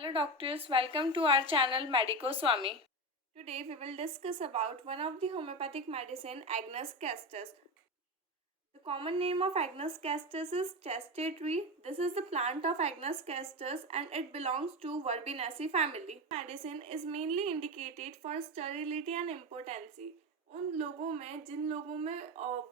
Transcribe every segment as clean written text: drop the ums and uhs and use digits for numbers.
Hello doctors, welcome to our channel Medico Swami. Today we will discuss about one of the homeopathic medicine Agnus castus. The common name of Agnus castus is chestnut tree. This is the plant of Agnus castus and it belongs to Verbenaceae family. Medicine is mainly indicated for sterility and impotency. उन लोगों में जिन लोगों में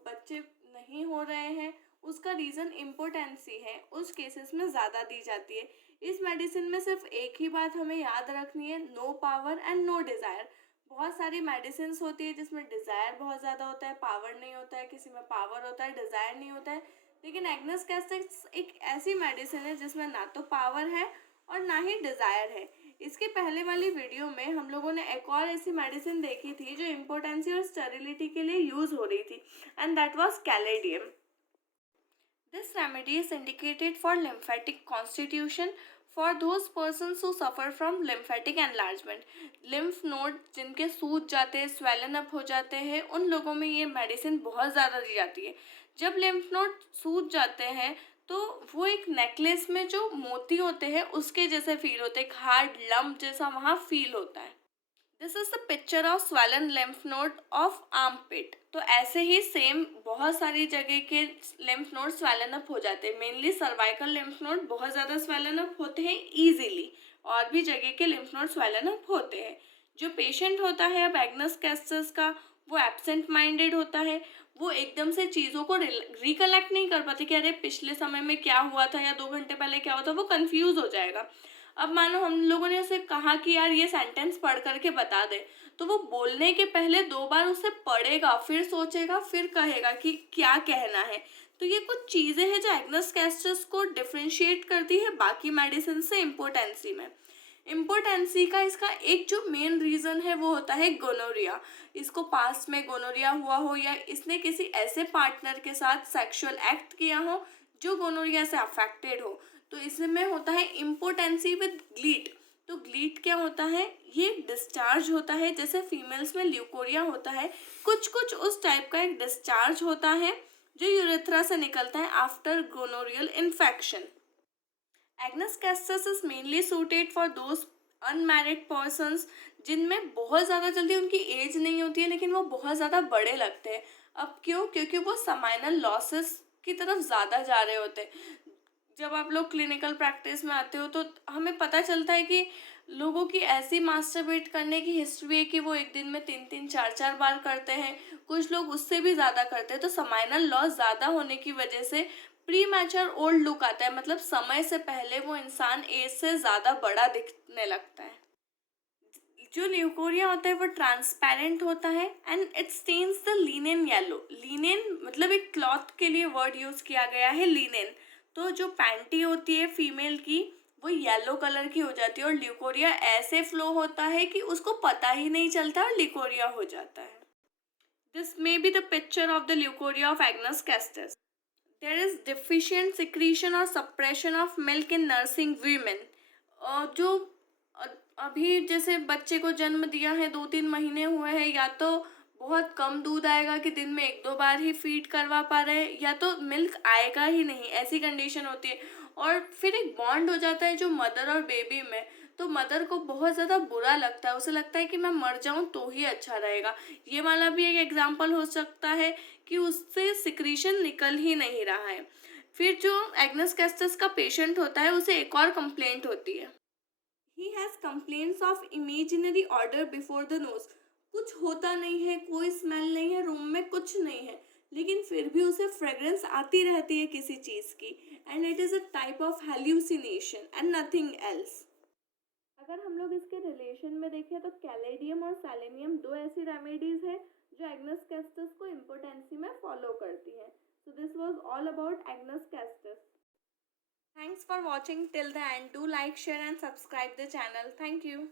बच्चे नहीं हो रहे हैं उसका रीज़न इम्पोर्टेंसी है, उस केसेस में ज़्यादा दी जाती है। इस मेडिसिन में सिर्फ एक ही बात हमें याद रखनी है, no power and no desire. बहुत सारी मेडिसिन होती है जिसमें डिज़ायर बहुत ज़्यादा होता है, पावर नहीं होता है, किसी में पावर होता है, डिज़ायर नहीं होता है। लेकिन एग्नस कैस्टस एक ऐसी मेडिसिन है जिसमें ना तो पावर है और ना ही डिज़ायर है। इसके पहले वाली वीडियो में हम लोगों ने एक और ऐसी मेडिसिन देखी थी जो इम्पोर्टेंसी और स्टेरिलिटी के लिए यूज़ हो रही थी and that was caladium. This remedy is indicated for lymphatic constitution for those persons who suffer from lymphatic enlargement. lymph node जिनके सूज जाते हैं, swollen up हो जाते हैं, उन लोगों में ये मेडिसिन बहुत ज़्यादा दी जाती है। जब lymph node सूज जाते हैं तो वो एक नेकलेस में जो मोती होते हैं उसके जैसे फील होते हैं, एक हार्ड लम्प जैसा वहाँ फील होता है। This is the picture of swollen lymph node of armpit. तो ऐसे ही सेम बहुत सारी जगह के लिम्फ नोड स्वेलन अप हो जाते हैं। मेनली सर्वाइकल लिम्फ नोड बहुत ज़्यादा स्वेलन अप होते हैं ईजिली, और भी जगह के लिम्फ नोड स्वेलन अप होते हैं। जो पेशेंट होता है अब एग्नस कैस्टस का, वो एब्सेंट माइंडेड होता है। वो एकदम से चीज़ों को रिकलेक्ट नहीं कर पाते कि अरे पिछले समय में क्या हुआ था या 2 घंटे पहले क्या हुआ था, वो कंफ्यूज हो जाएगा। अब मानो हम लोगों ने उसे कहा कि यार ये सेंटेंस पढ़ करके बता दे, तो वो बोलने के पहले 2 बार उसे पढ़ेगा, फिर सोचेगा, फिर कहेगा कि क्या कहना है। तो ये कुछ चीज़ें हैं जो एग्नस कैस्टस को डिफ्रेंशिएट करती है बाकी मेडिसिन से इम्पोर्टेंसी में। इम्पोर्टेंसी का इसका एक जो मेन रीज़न है वो होता है गोनोरिया। इसको पास्ट में गोनोरिया हुआ हो या इसने किसी ऐसे पार्टनर के साथ सेक्सुअल एक्ट किया हो जो गोनोरिया से अफेक्टेड हो, तो इसमें होता है इम्पोर्टेंसी विद ग्लीट। तो ग्लीट क्या होता है? ये डिस्चार्ज होता है, जैसे फीमेल्स में ल्यूकोरिया होता है, कुछ कुछ उस टाइप का एक डिस्चार्ज होता है जो यूरेथ्रा से निकलता है after gonorrhoeal infection. Agnus castus is mainly suited for those unmarried persons जिनमें बहुत ज़्यादा जल्दी उनकी एज नहीं होती है लेकिन वो बहुत ज़्यादा बड़े लगते हैं। अब क्यों? क्योंकि वो समाइनल लॉसेस की तरफ ज़्यादा जा रहे होते हैं। जब आप लोग क्लिनिकल प्रैक्टिस में आते हो तो हमें पता चलता है कि लोगों की ऐसी मास्टरबेट करने की हिस्ट्री है कि वो एक दिन में 3-3 4-4 बार करते हैं, कुछ लोग उससे भी ज़्यादा करते हैं। तो समाइनल लॉस ज़्यादा होने की वजह से प्री मैच्योर ओल्ड लुक आता है, मतलब समय से पहले वो इंसान एज से ज़्यादा बड़ा दिखने लगता है। जो ल्यूकोरिया होता है वो ट्रांसपेरेंट होता है and it stains the linen yellow. Linen मतलब एक क्लॉथ के लिए वर्ड यूज़ किया गया है, लिनेन। तो जो पैंटी होती है फीमेल की वो येलो कलर की हो जाती है और ल्यूकोरिया ऐसे फ्लो होता है कि उसको पता ही नहीं चलता और ल्यूकोरिया हो जाता है। This may be the picture of the leucorrhoea of Agnus castus. There is deficient secretion और suppression of milk in nursing women. जो अभी जैसे बच्चे को जन्म दिया है, 2-3 महीने हुए हैं, या तो बहुत कम दूध आएगा कि दिन में 1-2 बार ही फीड करवा पा रहे हैं, या तो मिल्क आएगा ही नहीं, ऐसी कंडीशन होती है। और फिर एक बॉन्ड हो जाता है जो मदर और बेबी में, तो मदर को बहुत ज़्यादा बुरा लगता है, उसे लगता है कि मैं मर जाऊं तो ही अच्छा रहेगा। ये वाला भी एक एग्जाम्पल हो सकता है कि उससे सिक्रीशन निकल ही नहीं रहा है। फिर जो एग्नस कैस्टस का पेशेंट होता है उसे एक और कंप्लेंट होती है। He has complaints of imaginary order before the nose. कुछ होता नहीं है, कोई स्मेल नहीं है, रूम में कुछ नहीं है, लेकिन फिर भी उसे फ्रेग्रेंस आती रहती है किसी चीज़ की, and it is a type of hallucination and nothing else. अगर हम लोग इसके रिलेशन में देखें तो कैलेडियम और सेलेनियम 2 ऐसी रेमेडीज है जो एग्नस कैस्टस को इम्पोर्टेंसी में फॉलो करती है। So this was all about agnus castus. Thanks for watching till the end. Do like, share and subscribe the channel. Thank you.